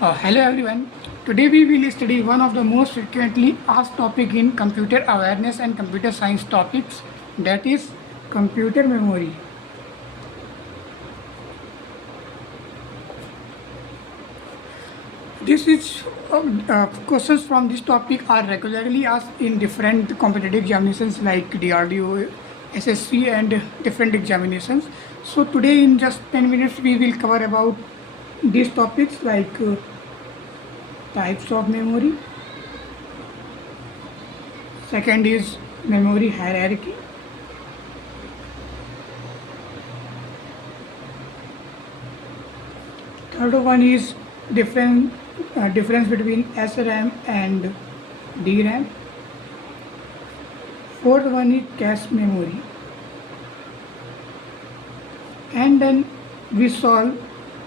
Hello everyone. Today we will study one of the most frequently asked topic in computer awareness and computer science topics, that is computer memory. This is questions from this topic are regularly asked in different competitive examinations like DRDO, SSC and different examinations. So today in just 10 minutes we will cover about these topics like types of memory. Second is memory hierarchy. Third one is difference between SRAM and DRAM. Fourth one is cache memory. And then we solve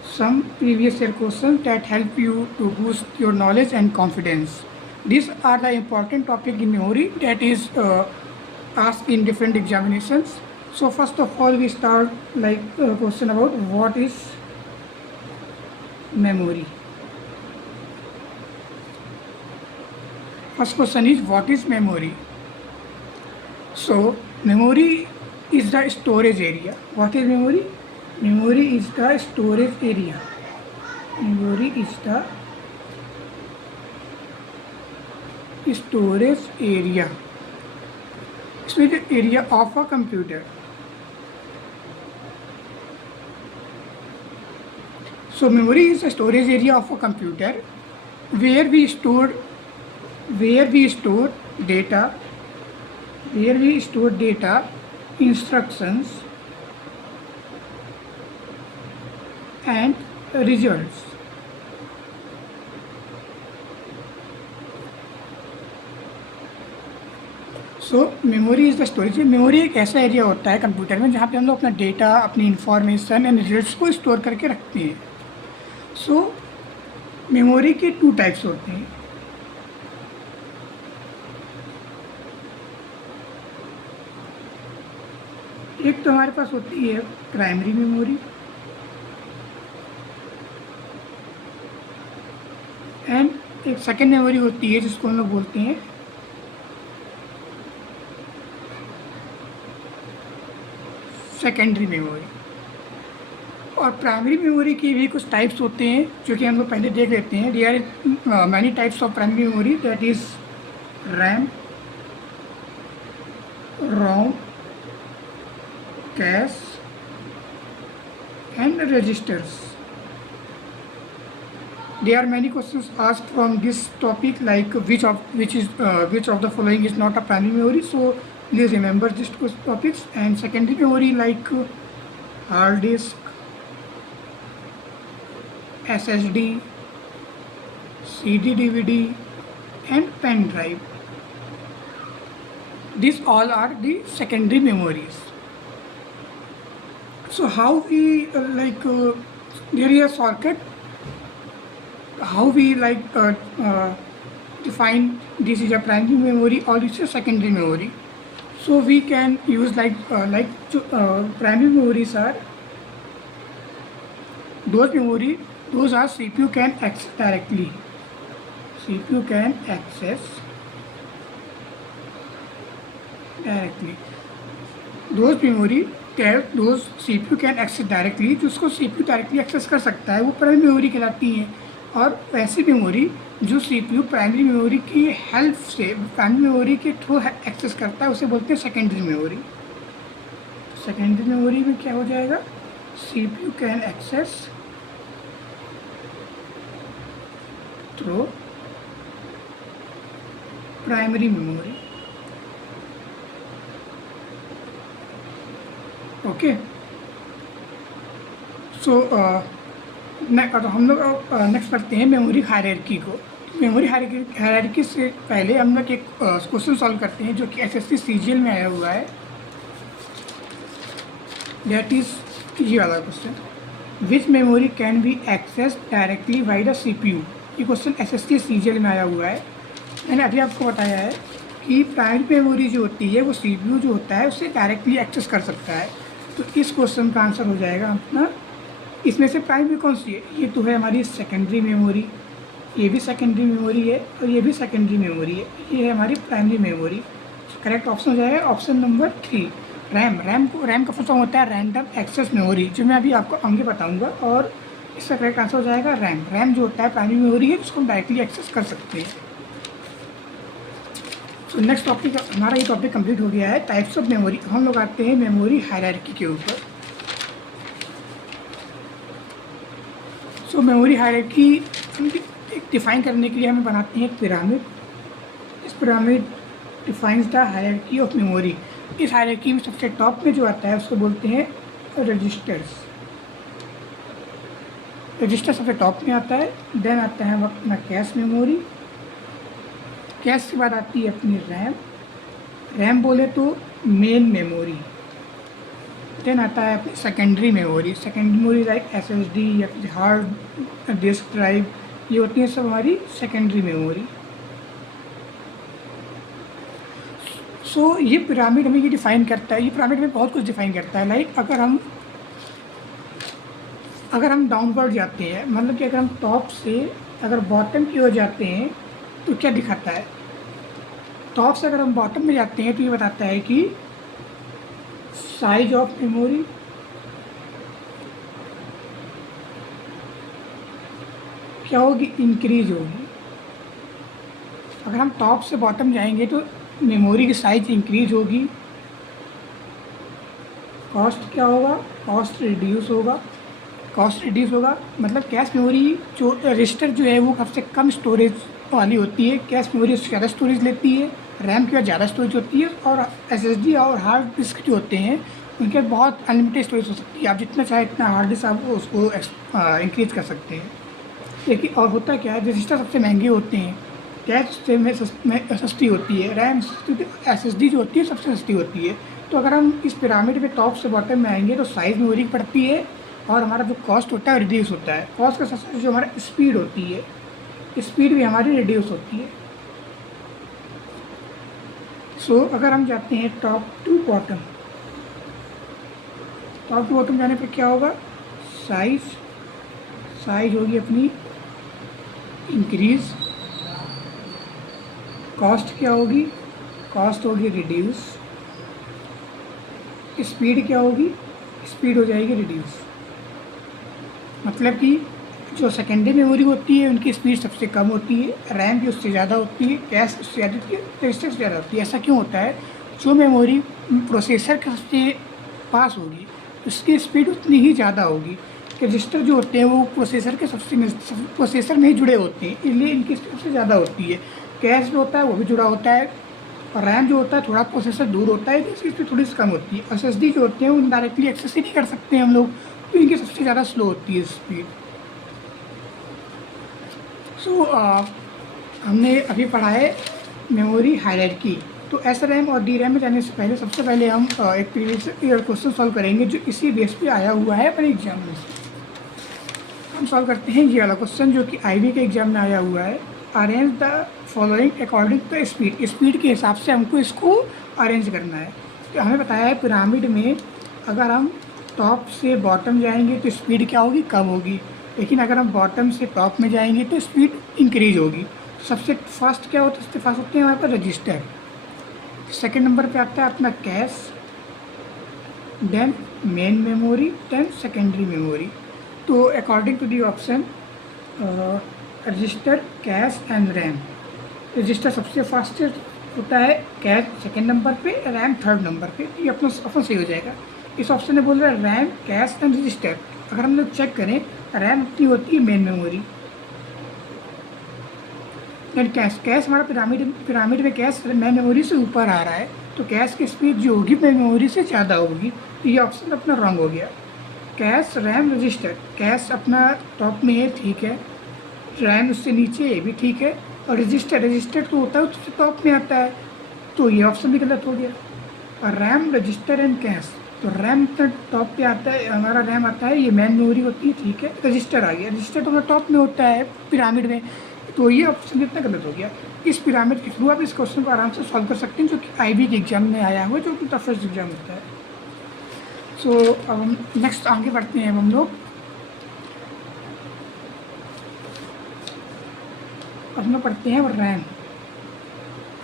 some previous year questions that help you to boost your knowledge and confidence. These are the important topic in memory that is asked in different examinations. So first of all we start like a question about what is memory. First question is what is memory? So memory is the storage area. What is memory? Memory is the storage area. Memory is the storage area. Storage area of a computer. So memory is the storage area of a computer where we store data, instructions and results. So memory is the storage. Memory एक ऐसा area होता है computer में जहाँ पे हम लोग अपना डेटा, अपनी इंफॉर्मेशन एंड रिजल्ट्स को स्टोर करके रखते हैं. सो मेमोरी के 2 टाइप्स होते हैं. एक तो हमारे पास होती है प्राइमरी मेमोरी एंड एक सेकेंड मेमोरी होती है जिसको हम लोग बोलते हैं सेकेंडरी मेमोरी. और प्राइमरी मेमोरी की भी कुछ टाइप्स होते हैं जो कि हम लोग पहले देख लेते हैं. There are many types of primary memory, that is RAM, ROM, cache and registers. There are many questions asked from this topic like which of the following is not a primary memory. So please remember these topics. And secondary memory like hard disk, SSD, CD, DVD and pen drive. These all are the secondary memories. So how we there is a shortcut how we define this is a primary memory or this is a secondary memory. So we can use primary memories are those are CPU can access directly. CPU can access directly. Those CPU can access directly, जिसको CPU directly access कर सकता है वो primary memory कहलाती हैं. और वैसी memory जो CPU प्राइमरी मेमोरी की हेल्प से प्राइमरी मेमोरी के थ्रू एक्सेस करता है उसे बोलते हैं सेकेंडरी मेमोरी. सेकेंडरी मेमोरी में क्या हो जाएगा? CPU can access through primary memory. Okay. So हम लोग नेक्स्ट करते हैं मेमोरी हायरार्की को. मेमोरी हायरार्की से पहले हम लोग एक क्वेश्चन सॉल्व करते हैं जो कि SSC CGL में आया हुआ है. दैट इज़ ये वाला question, which memory can be access directly by the CPU. ये क्वेश्चन SSC CGL में आया हुआ है. मैंने अभी आपको बताया है कि प्राइमरी मेमोरी जो होती है वो CPU जो होता है उससे डायरेक्टली एक्सेस कर सकता है. तो इस क्वेश्चन का आंसर हो जाएगा अपना इसमें से प्राइमरी कौन सी है? ये तो है हमारी सेकेंडरी मेमोरी. ये भी सेकेंडरी मेमोरी है और ये भी सेकेंडरी मेमोरी है। ये है हमारी प्राइमरी मेमोरी। करेक्ट ऑप्शन हो जाएगा ऑप्शन नंबर 3 रैम। रैम का फुल फॉर्म होता है रैंडम एक्सेस मेमोरी, जो मैं अभी आपको आगे बताऊंगा। और इसका करेक्ट आंसर हो जाएगा रैम। रैम जो होता है प्राइमरी मेमोरी है, जिसको हम डायरेक्टली एक्सेस कर सकते हैं। तो नेक्स्ट टॉपिक, हमारा ये टॉपिक कंप्लीट हो गया है टाइप्स ऑफ मेमोरी। हम लोग आते हैं मेमोरी हायरार्की के ऊपर। सो मेमोरी हायरार्की डिफाइन करने के लिए हमें बनाते हैं एक पिरामिड। इस pyramid defines the hierarchy of memory. इस हायरार्की में सबसे टॉप में जो आता है उसको बोलते हैं रजिस्टर्स। रजिस्टर सबसे टॉप में आता है। देन आता है अपना कैश मेमोरी। कैश के बाद आती है अपनी रैम। रैम बोले तो मेन मेमोरी। देन आता है अपनी secondary memory. Secondary memory like SSD या फिर हार्ड डिस्क ड्राइव, ये होती है सब हमारी सेकेंडरी मेमोरी। सो ये पिरामिड हमें ये डिफाइन करता है। ये पिरामिड में बहुत कुछ डिफाइन करता है। लाइक अगर हम डाउनवर्ड जाते हैं, मतलब कि अगर हम टॉप से अगर बॉटम की ओर जाते हैं तो क्या दिखाता है? टॉप से अगर हम बॉटम में जाते हैं तो ये बताता है कि साइज ऑफ मेमोरी, क्या होगी? इंक्रीज होगी। अगर हम टॉप से बॉटम जाएंगे तो मेमोरी की साइज इंक्रीज होगी। कॉस्ट क्या होगा? कॉस्ट रिड्यूस होगा। कॉस्ट रिड्यूस होगा मतलब कैश मेमोरी जो रजिस्टर जो है वो सबसे कम स्टोरेज वाली होती है। कैश मेमोरी उससे ज़्यादा स्टोरेज लेती है। रैम की ज़्यादा स्टोरेज होती है। और SSD और हार्ड डिस्क जो होते हैं उनके बहुत अनलिमिटेड स्टोरेज हो सकती है। आप जितना चाहे इतना हार्ड डिस्क आप उसको इंक्रीज कर सकते हैं। लेकिन और होता क्या है, रजिस्टर सबसे महंगे होते हैं, कैश से में सस्ती होती है, रैम SSD जो होती है सबसे सस्ती होती है। तो अगर हम इस पिरामिड में टॉप से बॉटम में आएंगे तो साइज मेमोरी पड़ती है और हमारा जो कॉस्ट होता है रिड्यूस होता है। कॉस्ट के साथ साथ जो हमारा स्पीड होती है, स्पीड भी हमारी रिड्यूस होती है। सो अगर हम जाते हैं top to bottom, top to bottom जाने पर क्या होगा? साइज होगी अपनी इंक्रीज। कॉस्ट क्या होगी? कॉस्ट होगी रिड्यूस। स्पीड क्या होगी? स्पीड हो जाएगी रिड्यूस। मतलब कि जो सेकेंडरी मेमोरी होती है उनकी स्पीड सबसे कम होती है, रैम भी उससे ज़्यादा होती है, कैश उससे ज़्यादा होती है, रजिस्टर से ज़्यादा होती है। ऐसा क्यों होता है? जो मेमोरी प्रोसेसर के सबसे पास होगी उसकी स्पीड उतनी ही ज़्यादा होगी। रजिस्टर जो होते हैं वो प्रोसेसर के प्रोसेसर में ही जुड़े होते हैं, इसलिए इनकी स्पीड सबसे ज़्यादा होती है। कैश जो होता है वो भी जुड़ा होता है। और रैम जो होता है थोड़ा प्रोसेसर दूर होता है, तो इसकी स्पीड थोड़ी सी कम होती है। SSD जो होते हैं वो डायरेक्टली एक्सेस ही नहीं कर सकते हम लोग, तो इनकी सबसे ज़्यादा स्लो होती है स्पीड। सो हमने अभी पढ़ा है मेमोरी हायरार्की। तो SRAM और DRAM में जाने से पहले सबसे पहले हम एक प्रीवियस ईयर क्वेश्चन सॉल्व करेंगे जो इसी बेस पे आया हुआ है अपने एग्जाम में। हम सॉल्व करते हैं ये वाला क्वेश्चन जो कि IB के एग्जाम में आया हुआ है। Arrange the following according to speed. Speed के हिसाब से हमको इसको अरेंज करना है। तो हमें बताया है पिरामिड में अगर हम टॉप से बॉटम जाएंगे तो स्पीड क्या होगी? कम होगी। लेकिन अगर हम बॉटम से टॉप में जाएंगे तो स्पीड इंक्रीज होगी। सबसे फर्स्ट क्या होता है? सबसे फर्स्ट होते हैं हमारे पास रजिस्टर। सेकंड नंबर पे आता है अपना cache, then main memory, then secondary memory. तो according to the option register, cache and RAM. Register सबसे फास्टेस्ट होता है, कैश सेकंड नंबर पे, रैम थर्ड नंबर पे। ये अपना ऑप्शन सही हो जाएगा। इस ऑप्शन में बोल रहा है रैम, कैश एंड रजिस्टर। अगर हम लोग चेक करें, रैम अपनी होती है मेन मेमोरी, देन कैश हमारा पिरामिड में कैश मेन मेमोरी से ऊपर आ रहा है, तो कैश की स्पीड जो होगी मेन मेमोरी से ज़्यादा होगी। तो ये ऑप्शन अपना रॉन्ग हो गया। Cash, RAM, register. कैश अपना टॉप में है, ठीक है। रैम उससे नीचे, ये भी ठीक है। और रजिस्टर तो होता है उससे टॉप में आता है, तो ये ऑप्शन भी गलत हो गया। और रैम, रजिस्टर एंड कैश, तो रैम तो टॉप पे आता है, हमारा रैम आता है, ये मेन मेमोरी होती है, ठीक है। रजिस्टर आ गया, रजिस्टर तो हमारा टॉप में होता है पिरामिड में, तो ये ऑप्शन इतना गलत हो गया। इस पिरामिड के थ्रू आप इस क्वेश्चन को आराम से सॉल्व कर सकते हैं, जो कि IB के एग्जाम में आया हुआ है, जो कि टफेस्ट एग्जाम होता है। सो अब हम नेक्स्ट आगे बढ़ते हैं हम लोग। अब हम पढ़ते हैं रैम।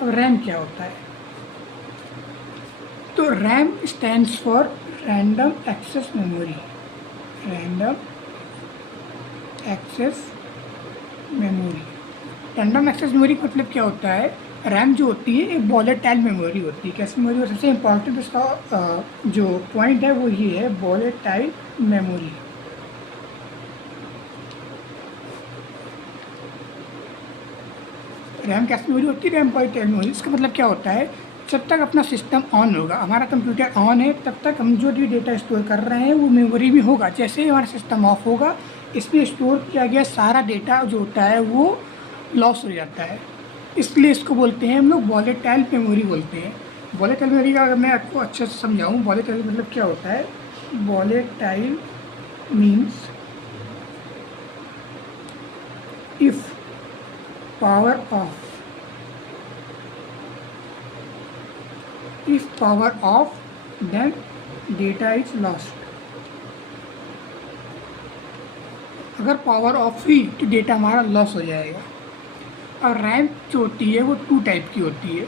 अब रैम क्या होता है? तो RAM stands for random access memory. Random access memory. Random access memory का मतलब क्या होता है? रैम जो होती है एक वॉलेटाइल मेमोरी होती है। कैसी मेमोरी? और सबसे इम्पॉर्टेंट इसका जो पॉइंट है वो ये है, वॉलेटाइल मेमोरी। रैम कैसी मेमोरी होती है? RAM volatile memory. इसका मतलब क्या होता है? जब तक अपना सिस्टम ऑन होगा, हमारा कंप्यूटर ऑन है, तब तक हम जो भी डेटा स्टोर कर रहे हैं वो मेमोरी में होगा। जैसे ही हमारा सिस्टम ऑफ होगा, इसमें स्टोर किया गया सारा डेटा जो होता है वो लॉस हो जाता है। इसलिए इसको बोलते हैं हम लोग वॉलेटाइल मेमोरी बोलते हैं। वॉलेटाइल मेमोरी का अगर मैं आपको अच्छे से समझाऊँ, वॉलेटाइल मतलब क्या होता है? Volatile means if power of, if power off then data is lost। अगर पावर ऑफ हुई तो डेटा हमारा लॉस हो जाएगा। और रैम जो होती है वो 2 टाइप की होती है।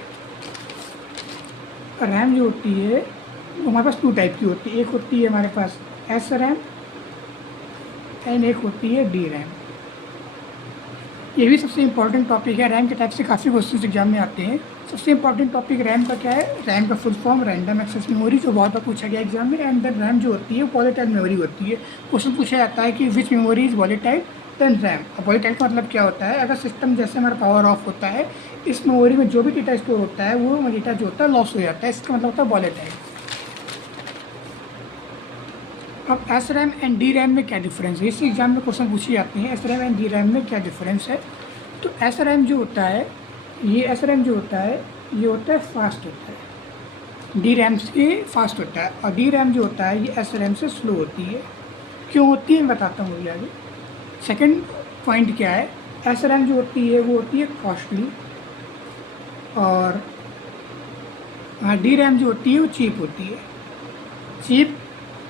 रैम जो होती है वो हमारे पास 2 टाइप की होती है। एक होती है हमारे पास एस रैम एंड एक होती है डी रैम। ये भी सबसे इंपॉर्टेंट टॉपिक है। रैम के टाइप से काफ़ी क्वेश्चन एग्जाम में आते हैं। सबसे इंपॉर्टेंट टॉपिक रैम का क्या है? रैम का full form random access memory, जो बहुत बार पूछा गया एग्जाम में। एंड देन रैम जो होती है वो वॉलेटाइल मेमोरी होती है। क्वेश्चन पूछा जाता है कि which memory is volatile then RAM. अब वॉलेटाइल का मतलब क्या होता है? अगर सिस्टम जैसे हमारा पावर ऑफ होता है, इस मेमोरी में जो भी डेटा स्टोर होता है वो डेटा जो होता है लॉस हो जाता है। इसका मतलब होता है वॉलेटाइल। अब S RAM and D RAM में क्या डिफरेंस है? इस एग्जाम में क्वेश्चन पूछे जाते हैं, S RAM and D RAM में क्या डिफरेंस है। तो एस रैम जो होता है, ये एस रैम जो होता है ये होता है फास्ट होता है, डी रैम से फास्ट होता है। और डी रैम जो होता है ये एस रैम से स्लो होती है। क्यों होती है मैं बताता हूँ आगे। सेकंड पॉइंट क्या है? एस रैम जो होती है वो होती है कॉस्टली, और डी रैम जो होती है वो चीप होती है। चीप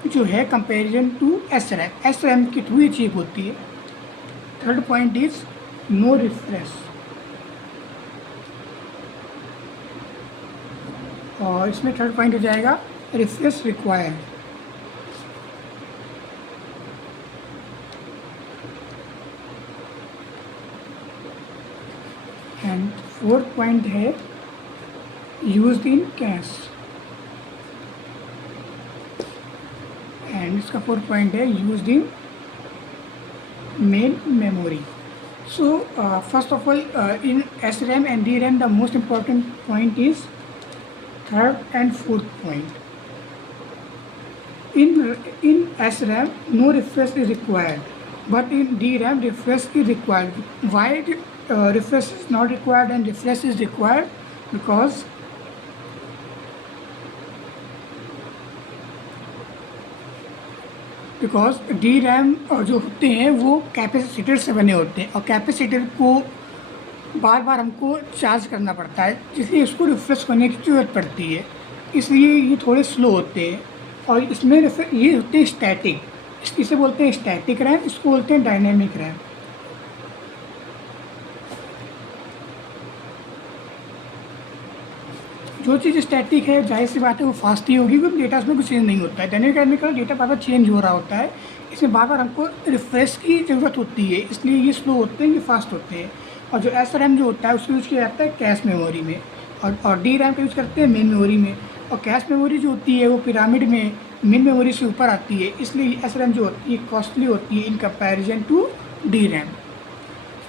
जो है comparison to S RAM, S RAM के थ्रू ये चीप होती है। Third point is no refresh, और इसमें थर्ड पॉइंट हो जाएगा refresh required. And fourth point है यूज्ड इन कैश। एंड इसका फोर्थ पॉइंट है used in main memory. So first of all, in SRAM and DRAM, the most important point is third and fourth point. In SRAM, no refresh is required, but in DRAM, refresh is required. Why refresh is not required and refresh is required? Because D RAM जो होते हैं वो capacitor से बने होते हैं, और capacitor को बार बार हमको चार्ज करना पड़ता है, इसलिए इसको रिफ्रेश करने की ज़रूरत पड़ती है। इसलिए ये थोड़े स्लो होते हैं। और इसमें ये होते हैं स्टैटिक, इसे बोलते हैं स्टैटिक रैम, इसको बोलते हैं डायनेमिक रैम। जो चीज़ स्टैटिक है जाहिर सी बात है वो फास्ट ही होगी, क्योंकि डेटा उसमें कुछ चेंज नहीं होता है। डायनेमिक रैम में डेटा बार बार चेंज हो रहा होता है, इसमें बार बार हमको रिफ्रेश की ज़रूरत होती है, इसलिए ये स्लो होते हैं, ये फास्ट होते हैं। और जो एस रैम जो होता है उसको यूज़ किया जाता है कैश मेमोरी में, और डी रैम का यूज़ करते हैं मेन मेमोरी में। और कैश मेमोरी जो होती है वो पिरामिड में मेन मेमोरी से ऊपर आती है, इसलिए एस रैम जो होती है कॉस्टली होती है in comparison to D RAM.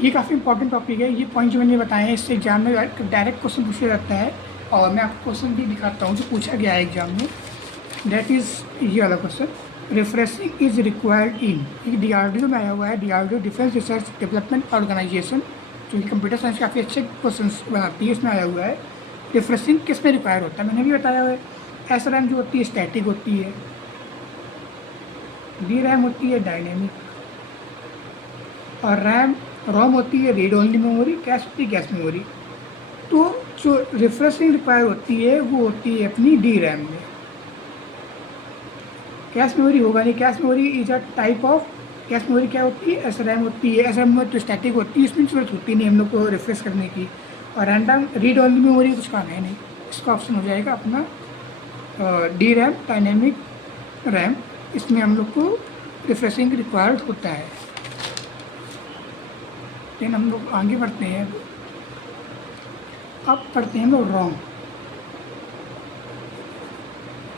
ये काफ़ी इंपॉर्टेंट टॉपिक है। ये पॉइंट जो मैंने बताए हैं इससे एग्जाम में डायरेक्ट क्वेश्चन पूछा जाता है, और मैं आपको क्वेश्चन भी दिखाता हूँ जो पूछा गया है एग्जाम में। दैट इज़ ये वाला question, refreshing is required in, DRDO में आया हुआ है, DRDO defence research development organisation, जो कि कंप्यूटर साइंस काफ़ी अच्छे क्वेश्चन बनाती है, इसमें आया हुआ है। रिफ्रेशिंग किस में रिक्वायर होता है मैंने भी बताया हुआ है। एस रैम जो होती है स्टैटिक होती है, डी रैम होती है डायनेमिक, और रोम होती है रीड ओनली मेमोरी, कैश होती है कैश मेमोरी। तो जो रिफ्रेशिंग रिक्वायर होती है वो होती है अपनी डी रैम में। कैश मेमोरी होगा नहीं, cache memory is a type of cache memory क्या होती है, एस रैम होती है। एस रैम में तो स्टैटिक होती है, इसमें ज़रूरत होती नहीं हम लोग को रिफ्रेश करने की। और रैंडम रीड ओनली मेमोरी कुछ काम है नहीं, इसका ऑप्शन हो जाएगा अपना डी रैम डायनेमिक रैम, इसमें हम लोग को रिफ्रेशिंग रिक्वायर्ड होता है। लेकिन हम लोग आगे बढ़ते हैं, अब पढ़ते हैं हम लोग रोम।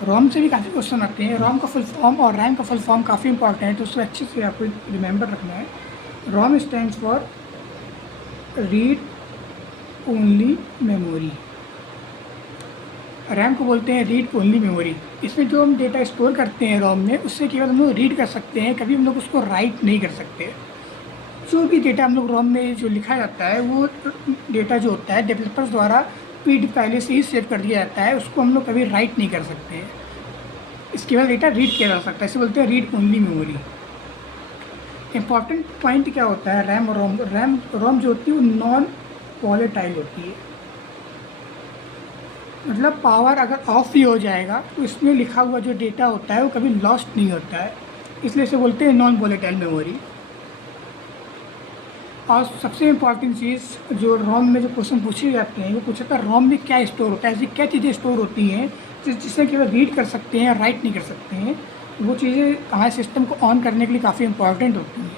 रोम से भी काफ़ी क्वेश्चन आते हैं। रोम का फुल फॉर्म और रैम का फुल फॉर्म काफ़ी इंपॉर्टेंट है, तो उसको अच्छे से आपको रिमेंबर रखना है। रोम stands for read only memory. RAM को बोलते हैं रीड ओनली मेमोरी। इसमें जो हम डेटा स्टोर करते हैं रोम में, उससे केवल हम लोग रीड कर सकते हैं, कभी हम लोग उसको राइट नहीं कर सकते। जो भी डेटा हम लोग रोम में जो लिखा जाता है, वो डेटा जो होता है डेवलपर्स द्वारा पहले से ही सेव कर दिया जाता है, उसको हम लोग कभी राइट नहीं कर सकते हैं। इसके बाद डेटा रीड किया जा सकता है, इसे बोलते हैं read only memory. Important point क्या होता है रैम और रोम जो होती है वो नॉन वॉलेटाइल होती है, मतलब पावर अगर ऑफ भी हो जाएगा तो इसमें लिखा हुआ जो डेटा होता है वो कभी लॉस्ट नहीं होता है, इसलिए इसे बोलते हैं नॉन वॉलेटाइल मेमोरी। और सबसे इम्पॉर्टेंट चीज़ जो रोम में जो क्वेश्चन पूछे जाते हैं, वो पूछा था रोम में क्या स्टोर होता है, ऐसी क्या चीज़ें स्टोर होती हैं जिससे केवल रीड कर सकते हैं, राइट नहीं कर सकते हैं। वो चीज़ें हमारे सिस्टम को ऑन करने के लिए काफ़ी इंपॉर्टेंट होती हैं।